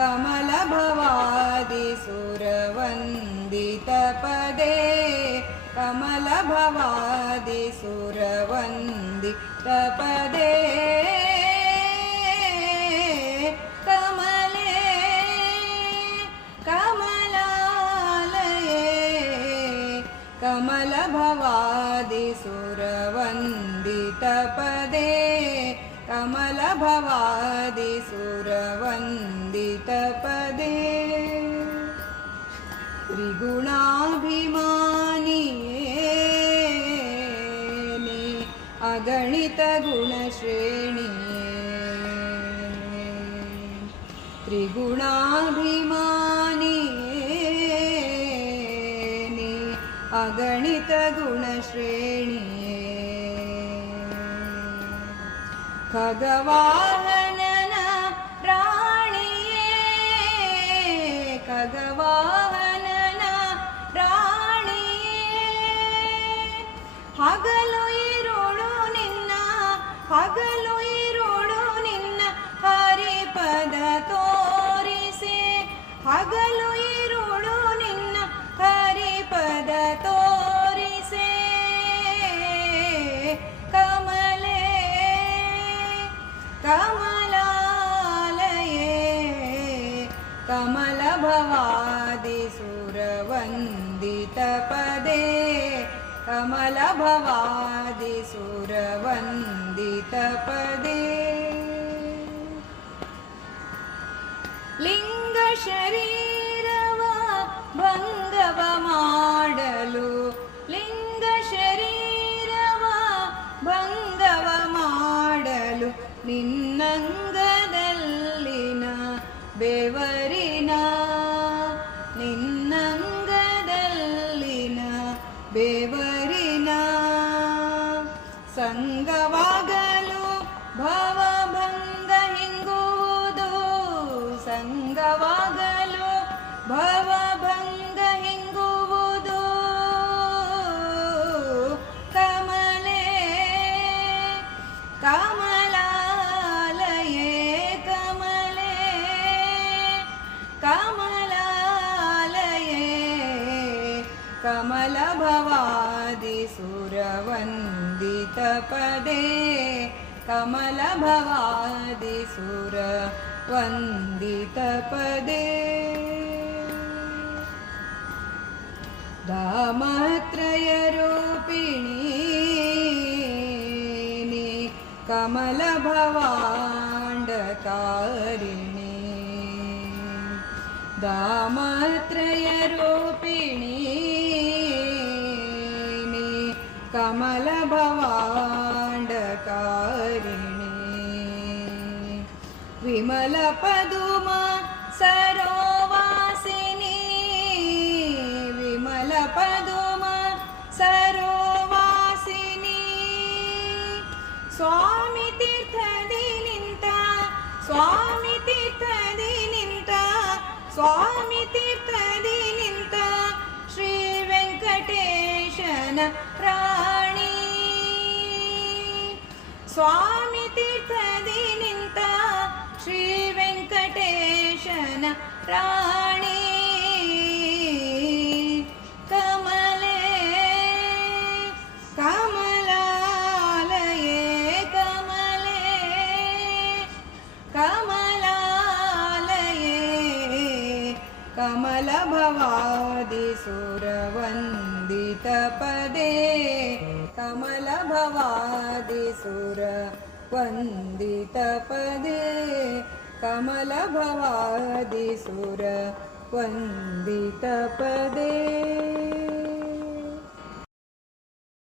कमलभवादिसुरवन्दितपदे कमलभवादिसुरवन्दितपदे कमले कमलालये। कमलभवादिसुरवन्दितपदे कमलभवादिसुरवन्दितपदे त्रिगुणाभिमानी अगणितगुणश्रेणी त्रिगुणाभिमानी अगणितगुणश्रेणी भगवान् कमलभवादिसुरवन्दितपदे। कमलभवादिसुरवन्दितपदे। लिङ्गशरीरव सुरवन्दितपदे लिङ्गशरीर वा भङ्गव माडलु लिङ्गशरीरवा भङ्गव माडलु निन्न రంగవ कमलभवादिसुरवन्दितपदे कमलभवादिसुरवन्दितपदे धामत्रयरूपिणी कमलभवाण्डकारिणी। दामत्रयरूपिणी कमलभवाण्डकारिणी विमलपदुम सरोवासिनी। विमलपदुम सरोवासिनी। स्वामि तीर्थदि निन्त स्वामि तीर्थदि निन्त स्वामि तीर्थदि निन्त श्री स्वामि तीर्थदि निन्त श्री वेङ्कटेशन प्राणी कमले कमलालये कमले कमलालये कमलभवादिसुरवन्दितपदे कमलभवादिसुरवन्दितपदे कमलभवादिसुरवन्दितपदे